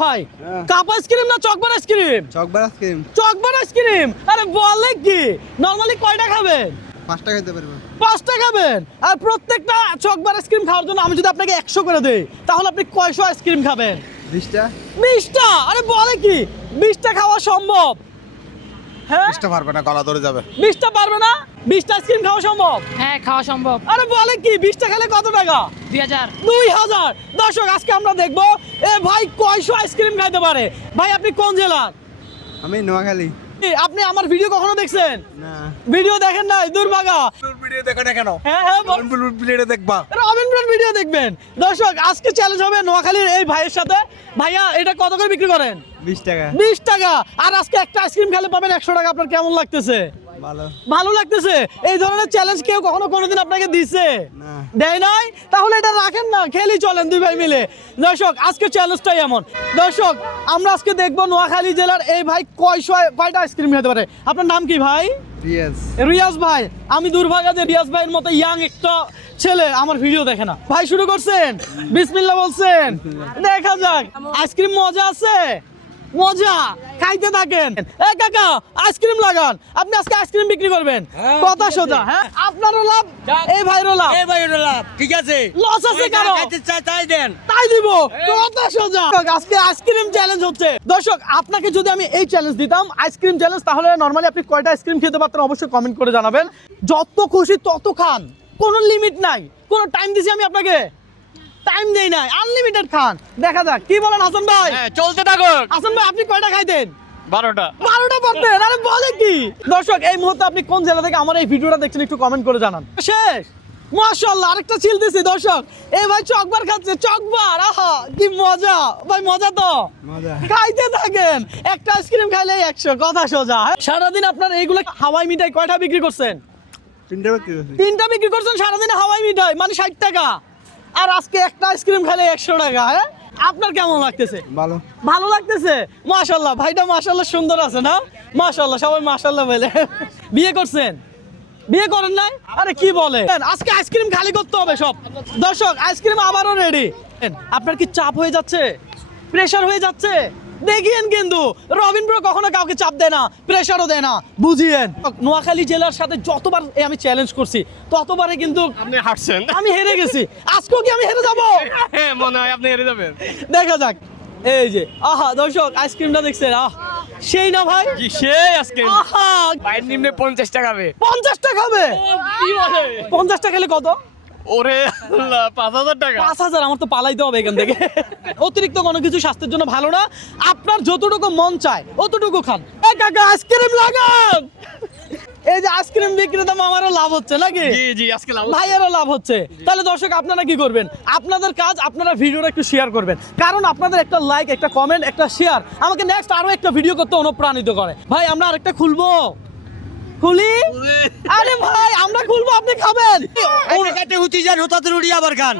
ভাই cup ice cream না Chocobar ice cream? Chocobar ice cream. Chocobar ice cream? আরে বলে কি, নরমালি কয়টা খাবেন? 5টা খেতে পারবেন। 5টা খাবেন? আর প্রত্যেকটা চকবার আইসক্রিম খাওয়ার জন্য আমি যদি আপনাকে 100 করে দেই তাহলে আপনি কয়শো আইসক্রিম খাবেন? 20টা। 20টা? আরে বলে কি 20টা খাওয়া সম্ভব? হ্যাঁ 20টা পারবে না, গলা ধরে যাবে। 20টা পারবে না? 20টা আইসক্রিম খাওয়া সম্ভব? হ্যাঁ খাওয়া সম্ভব। আরে বলে কি 20টা খেলে কত টাকা? 2000। 2000। দর্শক আজকে আমরা দেখবো এ ভাই কয়শো আইসক্রিম খাইতে পারে। ভাই আপনি কোন জেলার? আমি নোয়াখালী। আপনি আমার ভিডিও কখনো দেখছেন? না। ভিডিও দেখেন নাই? দুর্ভাগা। ভিডিও দেখো না কেন? হ্যাঁ হ্যাঁ ভিডিও দেখবা। রবিন ব্র্যান্ড ভিডিও দেখবেন। দর্শক আজকে চ্যালেঞ্জ হবে নোয়াখালীর এই ভাইয়ের সাথে। ভাইয়া এটা কত করে বিক্রি করেন? 20 টাকা। 20 টাকা। আর আজকে একটা আইসক্রিম খেলে পাবেন 100 টাকা। আপনার কেমন লাগতেছে? ভালো। ভালো লাগতেছে? এই ধরনের চ্যালেঞ্জ কেউ কখনো কোনোদিন আপনাকে দিছে? না। দেয় নাই? তাহলে এটা রাখেন না, খেলি চলেন দুই ভাই মিলে। দর্শক আজকে চ্যালেঞ্জটাই এমন। দর্শক আমরা আজকে দেখবো নোয়াখালী জেলার এই ভাই কয়টা আইসক্রিম খেতে পারে। আপনার নাম কি ভাই? রিয়াজ। রিয়াজ ভাই। আমি দুর্ভাগা যে রিয়াজ ভাইয়ের মতো ইয়াং একটা ছেলে আমার ভিডিও দেখে না। ভাই শুরু করছেন, বিসমিল্লাহ বলছেন, দেখা যাক। আইসক্রিম মজা আছে? মজা, খাইতে থাকেন। এ কাকা আইসক্রিম লাগান, আপনি আজকে আইসক্রিম বিক্রি করবেন। কথা সোজা। হ্যাঁ আপনারও লাভ, এই ভাইয়েরও লাভ। এই ভাই ওটা লাভ, ঠিক আছে। লস আছে কেন? খাইতে চাই তাই দেন। তাই দিব। কথা সোজা। আজকে আইসক্রিম চ্যালেঞ্জ হচ্ছে। দর্শক আপনাকে যদি আমি এই চ্যালেঞ্জ দিতাম, আইসক্রিম চ্যালেঞ্জ, তাহলে নরমালি আপনি কয়টা আইসক্রিম খেতে পারতেন অবশ্যই কমেন্ট করে জানাবেন। যত খুশি তত খান, কোনো লিমিট নাই। কোনো টাইম দিছি আমি আপনাকে? টাইম দেই নাই, আনলিমিটেড খান। দেখা যাক কি বলেন হাসান ভাই। হ্যাঁ চলতে থাকো। হাসান ভাই আপনি কয়টা খাইতেন? 12টা। 12টা পারতেন? আরে বলে কি। দর্শক এই মুহূর্তে আপনি কোন জেলা থেকে আমার এই ভিডিওটা দেখছেন একটু কমেন্ট করে জানান। শেষ। মাশাআল্লাহ আরেকটা চিল দিছি দর্শক। এই ভাই চকবার খাচ্ছে, চকবার। আহা কি মজা ভাই, মজা তো। মজা। খাইতে থাকেন, একটা আইসক্রিম খাইলে 100। কথা সোজা। সারাদিন আপনার এইগুলো হাওয়াই মিঠাই কয়টা বিক্রি করছেন? 3টা বিক্রি করছি। 3টা বিক্রি করছেন সারাদিনে হাওয়াই মিঠাই, মানে 60 টাকা। আর আজকে একটা আইসক্রিম খেলে 100 টাকা। হ্যাঁ আপনার কেমন লাগতেছে? ভালো। ভালো লাগতেছে? মাশাআল্লাহ ভাইটা মাশাআল্লাহ সুন্দর আছে না? মাশাআল্লাহ সবাই মাশাআল্লাহ বলে। বিয়ে করছেন? বিয়ে করেন নাই? আরে কি বলে, আজকে আইসক্রিম খালি করতে হবে সব। দর্শক আইসক্রিম আবারও রেডি। আপনার কি চাপ হয়ে যাচ্ছে, প্রেসার হয়ে যাচ্ছে? দেখিয়েন কিন্তু রবিন ব্রো কখনো কাউকে চাপ দেয় না, প্রেসারও দেয় না, বুঝিয়েন। নোয়াখালী জেলার সাথে যতবার আমি চ্যালেঞ্জ করছি ততবারে কিন্তু আপনি হাঁটছেন। আমি হেরে গেছি। আজকেও কি আমি হেরে যাবো? হ্যাঁ মনে হয় আপনি হেরে যাবেন। দেখা যাক। এই যে আহা দর্শক আইসক্রিমটা দেখছেন, আহ সেই না ভাই? কি সেই আজকে আহা বাইরের নিম্নে 50 টাকা খাবে। 50 টাকা খাবে? কি বলে? 50 টাকা খেলে কত? ওরে আল্লাহ 5000 টাকা। 5000? আমার তো পালাইতে হবে এখান থেকে। অতিরিক্ত কোনো কিছু স্বাস্থ্যের জন্য ভালো না। আপনার যতটুকু মন চায় অতটুকু খান। এই কাকা আইসক্রিম লাগান। এই যে আইসক্রিম বিক্রেতা আমারও লাভ হচ্ছে নাকি? জি জি আজকে লাভ। ভাইয়েরও লাভ হচ্ছে। তাহলে দর্শক আপনারা কি করবেন? আপনাদের কাজ আপনারা ভিডিওটা একটু শেয়ার করবেন, কারণ আপনাদের একটা লাইক, একটা কমেন্ট, একটা শেয়ার আমাকে নেক্সট আরো একটা ভিডিও করতে অনুপ্রাণিত করে। ভাই আমরা আরেকটা খুলবো, খুলি? আরে ভাই আমরা খুলবো, আপনি খাবেন? কাটে হুতি যান, হতাতে রুটি আবার খান।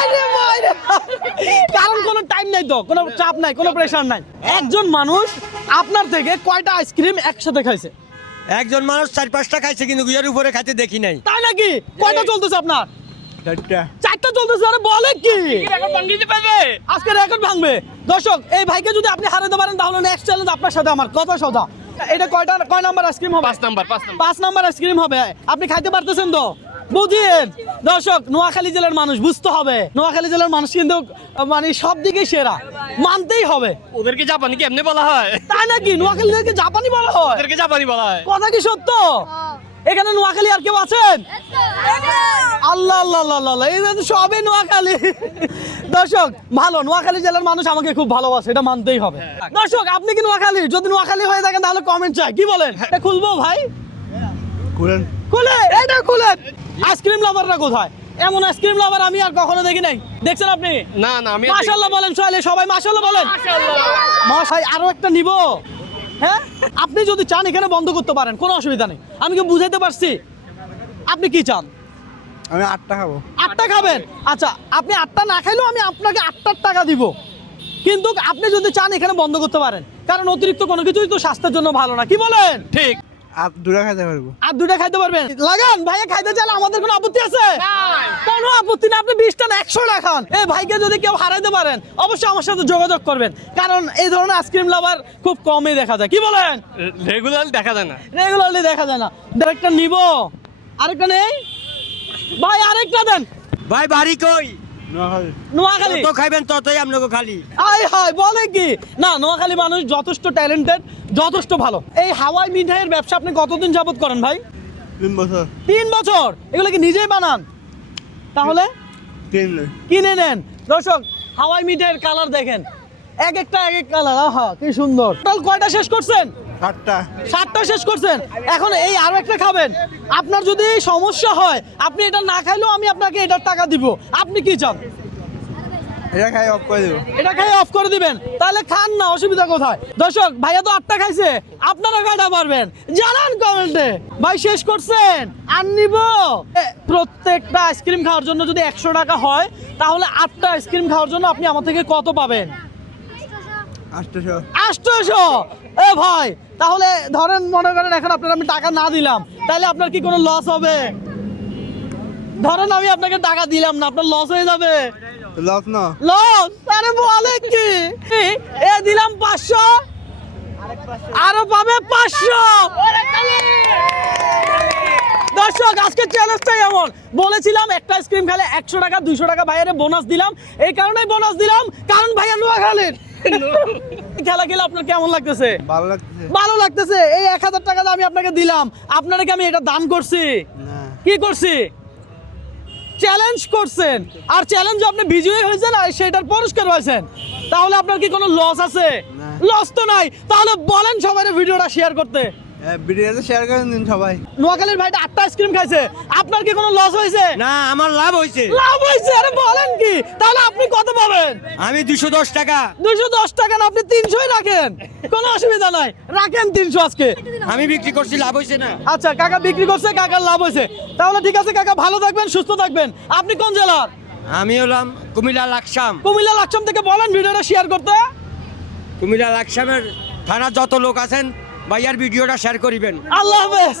আরে ভাই রে। কারণ কোনো টাইম নাই তো, কোনো চাপ নাই, কোনো প্রেশার নাই। একজন মানুষ আপনার থেকে কয়টা আইসক্রিম একসাথে খাইছে? একজন মানুষ 4-5টা খাইছে, কিন্তু গুয়ার উপরে খাইতে দেখি নাই। তাই নাকি? কয়টা চলতেছে আপনার? 4টা। 4টা চলতেছে? আরে বলে কি, এখন ভাঙিতে পারবে। আজকে রেকর্ড ভাঙবে। দর্শক এই ভাইকে যদি আপনি হারাতে পারেন তাহলে নেক্সট চ্যালেঞ্জ আপনার সাথে আমার। কথা সোজা। এটা কয় নাম্বার আইসক্রিম হবে? 5 নাম্বার। 5 নাম্বার আইসক্রিম হবে। আপনি খাইতে পারতেছেন তো? বুঝিয়েন। দর্শক নোয়াখালী জেলার মানুষ বুঝতে হবে, নোয়াখালী জেলার মানুষ কিন্তু মানে সব দিকে সেরা, মানতেই হবে। ওদেরকে জাপানি কেমনে বলা হয়? তাই নাকি? নোয়াখালীকে জাপানি বলা হয়? ওদেরকে জাপানি বলা হয়। কথা কি সত্য? এখানে নোয়াখালী আর কেউ আছেন? আল্লাহ আল্লাহ আল্লাহ আল্লাহ, এই যে সবে নোয়াখালী। দর্শক ভালো, নোয়াখালী জেলার মানুষ আমাকে খুব ভালোবাসে, এটা মানতেই হবে। দর্শক আপনি কি নোয়াখালী? যদি নোয়াখালী হয়ে থাকেন তাহলে কমেন্ট চাই, কি বলেন? এটা খুলবো ভাই? খুলেন। খুলে, এটা খুলেন। আইসক্রিম লাভাররা কোথায়? এমন আইসক্রিম লাভার আমি আর কখনো দেখি নাই। দেখছেন আপনি? না না আমি মাশাআল্লাহ বলেন সবাই মাশাআল্লাহ বলেন। মশাই আরো একটা নিব। হ্যাঁ আপনি যদি চান এখানে বন্ধ করতে পারেন, কোনো অসুবিধা নেই। আমি কি বুঝাইতে পারছি? আপনি কি চান? আমি 8টা খাবো। 8টা খাবেন? আচ্ছা আপনি 8টা না খাইলেও আমি আপনাকে 8টার টাকা দিব, কিন্তু আপনি যদি চান এখানে বন্ধ করতে পারেন, কারণ অতিরিক্ত কোনো কিছুই তো স্বাস্থ্যের জন্য ভালো না, কি বলেন? ঠিক। আর দুটা খাইতে পারবো। আর দুটা খাইতে পারবেন। লাগান ভাইয়া খাইতে চাইলে আমাদের কোনো আপত্তি আছে? কোনো আপত্তি না, আপনি 20টা না 100টা খান। এই ভাইকে যদি কেউ হারাইতে পারেন অবশ্যই আমার সাথে যোগাযোগ করবেন, কারণ এই ধরনের আইসক্রিম লাভার খুব কমই দেখা যায়। কি বলেন? রেগুলার দেখা যায় না। রেগুলারলি দেখা যায় না। আরেকটা নিব, আরেকটা নেই ভাই, আরেকটা দেন। ভাই বাড়ি কই? নোয়াখালী। নোয়াখালী। তো খাইবেন ততই আপনাকে খালি। আয় হায় বলে কি না, নোয়াখালী মানুষ যথেষ্ট ট্যালেন্টেড, যথেষ্ট ভালো। এই হাওয়াই মিঠাইয়ের ব্যবসা আপনি কতদিন যাবত করেন ভাই? 3 বছর। 3 বছর। এগুলো কি নিজেই বানান? তাহলে কিনে নেন। দর্শক হাওয়াই মিঠাইয়ের কালার দেখেন, এক একটা এক এক কালার। আহা কি সুন্দর। টোটাল কয়টা শেষ করছেন? 7টা। 7টা শেষ করছেন। এখন এই আরো একটা খাবেন। আপনার যদি সমস্যা হয় আপনি এটা না খাইলেও আমি আপনাকে এটার টাকা দিব। আপনি কি চান? এটা খাই অফ করে দেবো। এটা খাই অফ করে দিবেন। তাহলে খান না, অসুবিধা কোথায়? দর্শক ভাইয়া তো 8টা খাইছে, আপনারা কয়টা পারবেন জানান কমেন্টে। ভাই শেষ করছেন? আর নিব? প্রত্যেকটা আইসক্রিম খাওয়ার জন্য যদি 100 টাকা হয় তাহলে 8টা আইসক্রিম খাওয়ার জন্য আপনি আমার থেকে কত পাবেন? 800। 800। এ ভাই তাহলে ধরেন মনে করেন এখন আপনার আমি টাকা না দিলাম, তাহলে আপনার কি কোনো লস হবে? ধরেন আমি আপনাকে টাকা দিলাম না, আপনার লস হয়ে যাবে। লস না। লস? আরে বলে কি? এ দিলাম 500, আরো পাবে 500। দর্শক আজকে চ্যালেঞ্জটাই এমন, বলেছিলাম একটা আইসক্রিম খেলে 100 টাকা 200 টাকা ভাইয়ারে বোনাস দিলাম। এই কারণেই বোনাস দিলাম কারণ ভাইয়া নোয়াখালীর। খেলা খেলে আপনার কেমন লাগতেছে? ভালো লাগতেছে। ভালো লাগতেছে। এই 1000 টাকা আমি আপনাকে দিলাম, আপনারা কি আমি এটা দান করছি? না। কি করছি? চ্যালেঞ্জ করছেন, আর চ্যালেঞ্জ আপনি বিজয়ী হয়েছেন আর সেটার পুরস্কার হয়েছেন। তাহলে আপনার কি কোনো লস আছে? না। লস তো নাই। তাহলে বলেন সবাই ভিডিওটা শেয়ার করতে। ভিডিওতে শেয়ার করে দিন সবাই। নোয়াখালীর ভাইটা 8টা আইসক্রিম খাইছে, আপনার কি কোনো লস হয়েছে? না আমার লাভ হয়েছে। লাভ হয়েছে। আরে বলেন কি? তাহলে আপনি কত পাবেন? আমি 210 টাকা। 210 টাকা না, আপনি 300ই রাখেন, কোনো অসুবিধা নাই, রাখেন 300 আজকে। আমি বিক্রি করছি, লাভ হয়েছে না। আচ্ছা কাকা বিক্রি করছে, কাকার লাভ হয়েছে। তাহলে ঠিক আছে কাকা, ভালো থাকবেন, সুস্থ থাকবেন। আপনি কোন জেলার? আমি হলাম কুমিল্লা লাকসাম। কুমিল্লা লাকসাম থেকে। বলেন ভিডিওটা শেয়ার করতে। কুমিল্লা লাকসামের থানার যত লোক আছেন ভাইয়ার ভিডিওটা শেয়ার করিবেন। আল্লাহ হাফেজ।